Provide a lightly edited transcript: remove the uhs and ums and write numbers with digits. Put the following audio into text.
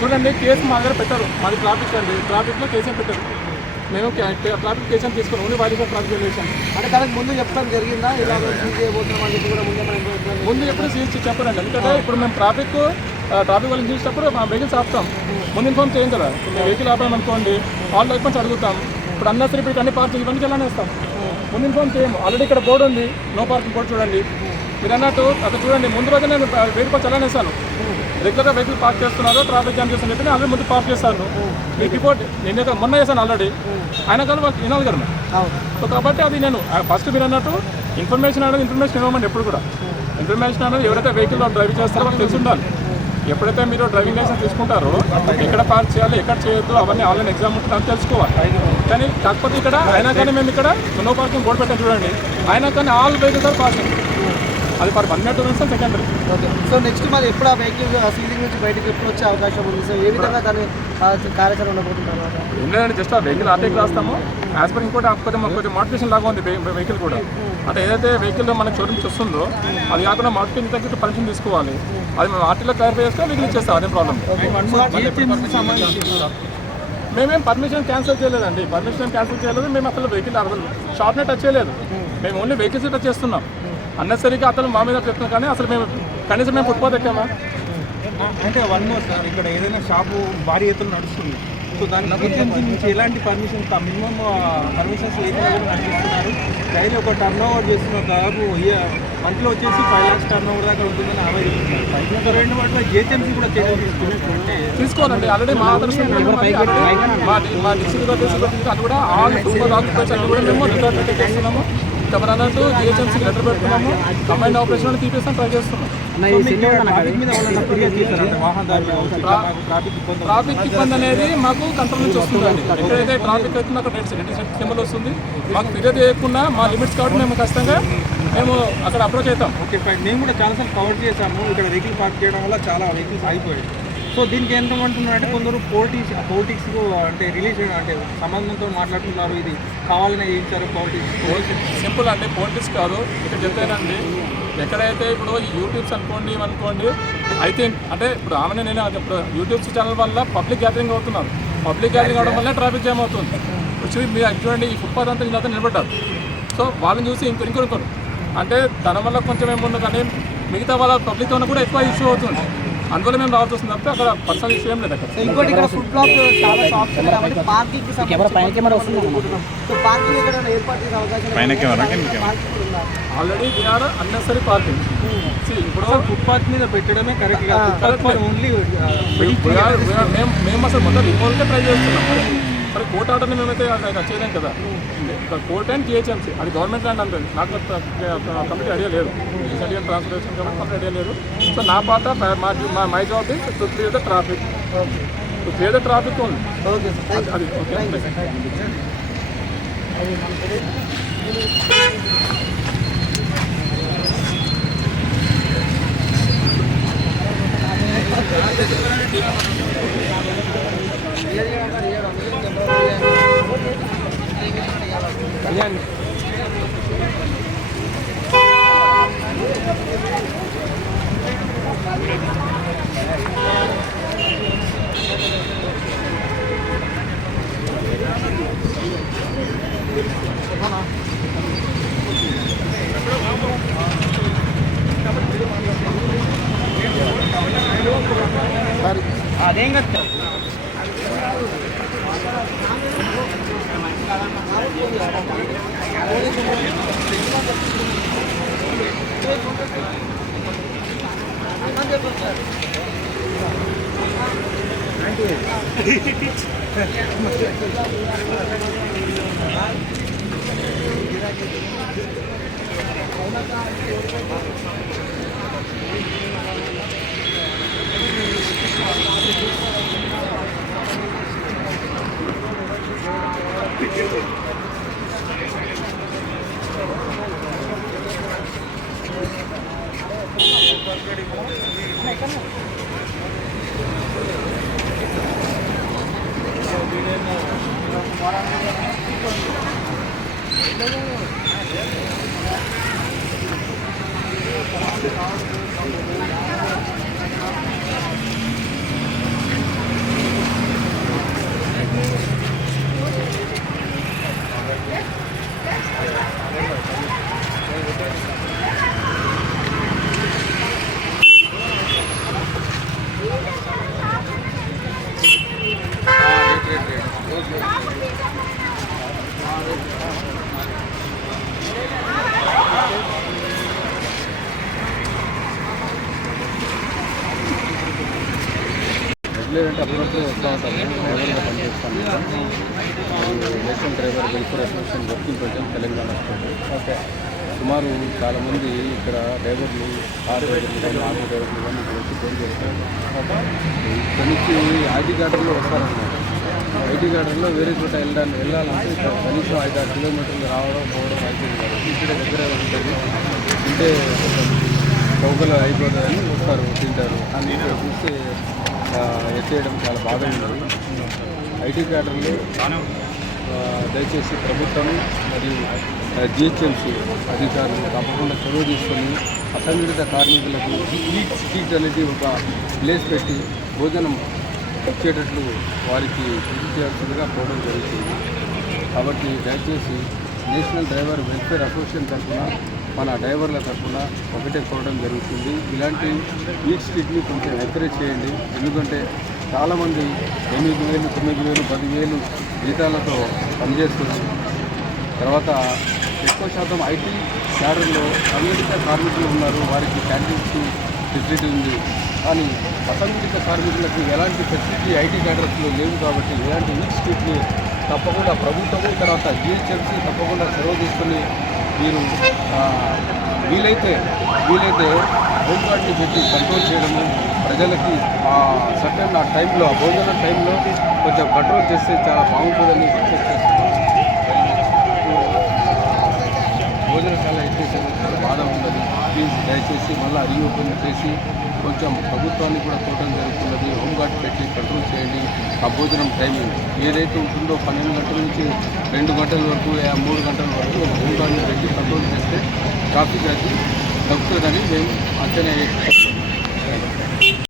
చూడండి కేసు మా దగ్గర పెట్టారు, మాది ట్రాఫిక్ అండి, ట్రాఫిక్లో కేసు ఏం పెట్టారు. మేము ట్రాఫిక్ కేసు అని తీసుకున్నాం, ఓన్లీ వాయిదా ట్రాఫిక్ రిలేషన్. అంటే దానికి ముందు చెప్పడం జరిగిందా ఇలా సీజ్ చేయబోతున్నాం అని చెప్పి కూడా ముందు ఎప్పుడు సీజ్ చెప్పారండి. ఎందుకంటే ఇప్పుడు మేము ట్రాఫిక్ వాళ్ళని చూసినప్పుడు మా వెహికల్స్ ఆపుతాం, ముందు ఇన్ఫార్మ్ చేయం కదా. వెహికల్ ఆపామనుకోండి వాళ్ళు డాక్యుమెంట్స్ అడుగుతాం, ఇప్పుడు అన్నసరి ఇప్పుడు అన్ని పార్కింగ్ ఇవన్నీ చలానేస్తాం, ముందు ఇన్ఫార్మ్ చేయము. ఆల్రెడీ ఇక్కడ బోర్డు ఉంది, నో పార్కింగ్ బోర్డు చూడండి. మీరు అన్నట్టు అక్కడ చూడండి, ముందు రోజు నేను వెహికల్ చలానేస్తాను, రెగ్యులర్గా వెహికల్ పార్క్ చేస్తున్నారు, ట్రాఫిక్ జామ్ చేస్తాను చెప్పి ఆల్రెడీ ముందు పార్క్ చేస్తాను. మీకు రిపోర్ట్ నేను మొన్న చేశాను ఆల్రెడీ, ఆయన కాదు వాళ్ళు వినాలి కదా. సో కాబట్టి అది నేను ఫస్ట్ మీరు అన్నట్టు ఇన్ఫర్మేషన్ ఇవ్వమండి. ఎప్పుడు కూడా ఇన్ఫర్మేషన్ అనేది ఎవరైతే వెహికల్ డ్రైవ్ చేస్తారో వాళ్ళకి తెలిసి ఉండాలి. ఎప్పుడైతే మీరు డ్రైవింగ్ లైసెన్స్ తీసుకుంటారో ఎక్కడ పార్క్ చేయాలి, ఎక్కడ చేయొద్దు అవన్నీ ఆన్లైన్ ఎగ్జామ్ ఉంటుంది తెలుసుకోవాలి. కానీ కాకపోతే ఇక్కడ అయినా కానీ మేము ఇక్కడ నో పార్కింగ్ బోర్డు పెట్టాం చూడండి, అయినా కానీ ఆల్ వెహికల్స్ ఆర్ పార్కింగ్, అది for 1 or 2 minutes secondary. Okay. So next మరి ఎప్పుడు ఆ వెహికల్ సీలింగ్ నుంచి బయటకు ఎప్పుడు వచ్చే అవకాశం ఉంది? సో ఏ విధంగా దాని కార్యాచరణ ఉండబోతున్నారు? ఏం లేదండి, జస్ట్ ఆ వెహికల్ ఆర్టీకి రాస్తాము. యాజ్ పర్ ఇంకోటి కొంచెం మోడిఫికేషన్ లాగా ఉంది వెహికల్ కూడా. అంటే ఏదైతే వెహికల్ మనకి షోరూమ్స్ వస్తుందో అది కాకుండా మోడిఫికేషన్ తగ్గితే పర్మిషన్ తీసుకోవాలి. అది మేము ఆర్టీలో క్లారిఫై చేసుకొని వెహికల్ ఇచ్చేస్తాం, అదే ప్రాబ్లం. మేమేం పర్మిషన్ క్యాన్సిల్ చేయలేదండి, మేము అసలు వెహికల్ షాప్నే టచ్ చేయలేదు, మేము ఓన్లీ వెహికల్స్ టచ్ చేస్తున్నాం. అన్నెసరీగా అతను మా మీద చెప్తున్నాం, కానీ అసలు కనీసం మేము ఫుట్పాత్ ఎక్కామా అంటే 1 more సార్, ఇక్కడ ఏదైనా షాపు భారీ ఎత్తున నడుస్తుంది, సో దానికి జీహెచ్ఎంసీ నుంచి ఎలాంటి పర్మిషన్స్ మినిమం పర్మిషన్స్ లేకుండా కూడా నడిపిస్తున్నారు. డైలీ ఒక టర్న్ ఓవర్ చేస్తున్నారు, దాదాపు మంత్లో వచ్చేసి 5 lakhs టర్న్ ఓవర్ దాకా ఉంటుందని ఆమె చెప్తున్నారు. రెండు వాటిలో జీహెచ్ఎంసీ కూడా చర్యలు తీసుకోవాలండి. ఆల్రెడీ మా మా డిస్ట్రిక్ట్ అది కూడా ఆల్ కూడా మేము రికార్డ్ చేస్తున్నాము. ఎవరు అన్నట్టు జిహెచ్ఎంసీకి లెటర్ పెడుతున్నాము, కంబైన్ ఆపరేషన్ తీపేస్తాం, ట్రై చేస్తున్నాం. ట్రాఫిక్ ఇబ్బంది అనేది మాకు కంట్రోల్ నుంచి వస్తుందండి. ఎక్కడైతే ట్రాఫిక్ అవుతుందో అక్కడ రెడ్ సింబల్ వస్తుంది, మాకు ఫిర్యాదు చేయకుండా మా లిమిట్స్ కాబట్టి మేము ఖచ్చితంగా అక్కడ అప్రోచ్ అవుతాం. Okay fine. మేము కూడా చాలాసార్లు కవర్ చేశాము, ఇక్కడ వెహికల్ పార్క్ చేయడం వల్ల చాలా వెహికల్స్ అయిపోయాయి. సో దీనికి ఏంటంటున్నారంటే కొందరు పోలిటిక్స్ అంటే రిలీజియన్ అంటే సంబంధంతో మాట్లాడుతున్నారు, ఇది కావాలని చేయించారు పాలిటిక్స్. సింపుల్ అంటే పాలిటిక్స్ కాదు, ఇక్కడ చెప్తానండి. ఎక్కడైతే ఇప్పుడు ఈ యూట్యూబ్స్ అనుకోండి ఇవనుకోండి, ఐ థింక్ అంటే ఇప్పుడు ఆమె నేను ఇప్పుడు యూట్యూబ్స్ ఛానల్ వల్ల పబ్లిక్ గ్యాదరింగ్ అవుతున్నారు, పబ్లిక్ గ్యాదరింగ్ అవడం వల్ల ట్రాఫిక్ జామ్ అవుతుంది. మీరు చూడండి ఈ ఫుట్పాత్ అంతా ఇంత నిలబడ్డారు, సో వాళ్ళని చూసి ఇంకొకరు అంటే తన వల్ల కొంచెం ఏముంది, కానీ మిగతా వాళ్ళ పబ్లిక్తో కూడా ఎక్కువ ఇష్యూ అవుతుంది. అందువల్ల మేము రావాల్సి వస్తుంది తప్ప అక్కడ పర్సనల్ ఇష్యూ ఏం లేదు. అక్కడ ఇంకోటి ఇక్కడ ఫుడ్ బ్లాక్ చాలా షాప్స్ ఉన్నాయి కాబట్టి parking already we are unnecessary parking. ఇప్పుడు ఫుట్పాత్ మీద పెట్టడమే కరెక్ట్ ఓన్లీ మేము అసలు మొత్తం రిమోల్కే ట్రై చేస్తున్నాం. సరే కోర్ట్ ఆర్డర్ని మేమైతే చేయలేం కదా, కోర్ట్ అండ్ జిహెచ్ఎంసీ అది గవర్నమెంట్ ల్యాండ్ అంటుంది. నాకు కంప్లీట్ ఐడియా లేదు, రీసెంట్గా ట్రాన్స్పోర్టేషన్ కాబట్టి కంప్లీట్ ఐడియా లేదు. సో నా పాత my job is to clear the traffic, ఉంది. ఓకే సార్, అది ఓకే. కళ్యాణ్ అదేం కదా రెగ్యులర్ అంటే అప్పుడప్పుడు వస్తూ ఉంటాము, డ్రైవర్గా పనిచేస్తాను. National driver welfare association working president Telangana state. Okay. సుమారు చాలామంది ఇక్కడ డ్రైవర్లు, కార్ డ్రైవర్లు కానీ ఆటో డ్రైవర్లు కానీ ఇక్కడ వచ్చి ఫోన్ చేస్తారు. ఇక్కడ నుంచి ఐటీ గార్డెన్లో వస్తారన్నమాట. ఐటీ గార్డెన్లో వేరే చోట వెళ్ళాలంటే ఇక్కడ కనీసం 5-6 కిలోమీటర్లు రావడం పోవడం అవుతుంది కాబట్టి ఇక్కడ దగ్గర ఉంటుంది. తింటే చౌకలు అయిపోతుందని వస్తారు, తింటారు. అని ఇక్కడ చూస్తే ఎత్తేయడం చాలా బాగా ఉన్నది. ఐటీ గార్డెన్లో దయచేసి ప్రభుత్వం మరియు జిహెచ్ఎంసీ అధికారులు తప్పకుండా చొరవ తీసుకొని అసంఘటిత కార్మికులకు ఈట్ స్ట్రీట్ అనేది ఒక ప్లేస్ పెట్టి భోజనం ఇచ్చేటట్లు వారికి కృషి చేయాల్సిందిగా కోరడం జరుగుతుంది. కాబట్టి దయచేసి నేషనల్ డ్రైవర్ వెల్ఫేర్ అసోసియేషన్ తరఫున మన డ్రైవర్ల తరఫున ఒకటే కోరడం జరుగుతుంది. ఇలాంటి ఈట్ స్ట్రీట్ని కొంచెం ఎంకరేజ్ చేయండి. ఎందుకంటే చాలామంది 8,000, 9,000, 10,000 జీతాలతో పనిచేస్తున్నారు. తర్వాత ఎక్కువ శాతం ఐటీ క్యాడర్లో అసంఘటిత కార్మికులు ఉన్నారు. వారికి క్యాంటీన్స్ ఫెసిలిటీ ఉంది. కానీ అసంఘటిత కార్మికులకు ఎలాంటి ఫెసిలిటీ ఐటీ క్యాడర్స్లో లేవు. కాబట్టి ఇలాంటి ఈట్ స్ట్రీట్ని తప్పకుండా ప్రభుత్వము తర్వాత జిహెచ్ఎంసీ తప్పకుండా చొరవ తీసుకొని మీరు వీలైతే హోంగార్డ్ని పెట్టి కంట్రోల్ చేయడము, ప్రజలకి సర్టన్ ఆ టైంలో ఆ భోజన టైంలో కొంచెం కంట్రోల్ చేస్తే చాలా బాగుంటుందని రిక్వెస్ట్ చేస్తున్నాం. భోజనశాల ఎత్తేసే చాలా బాధ ఉన్నది. ప్లీజ్ దయచేసి మళ్ళీ రీఓపెన్ చేసి కొంచెం ప్రభుత్వాన్ని కూడా చూడడం జరుగుతున్నది. హోంగార్డ్ పెట్టి కంట్రోల్ చేయండి. ఆ భోజనం టైమింగ్ ఏదైతే ఉంటుందో 12 గంటల నుంచి 2 గంటల వరకు 3 గంటల వరకు హోంగార్డ్ని పెట్టి కంట్రోల్ చేస్తే ట్రాఫిక్ అది తగ్గుతుందని మేము అంచనా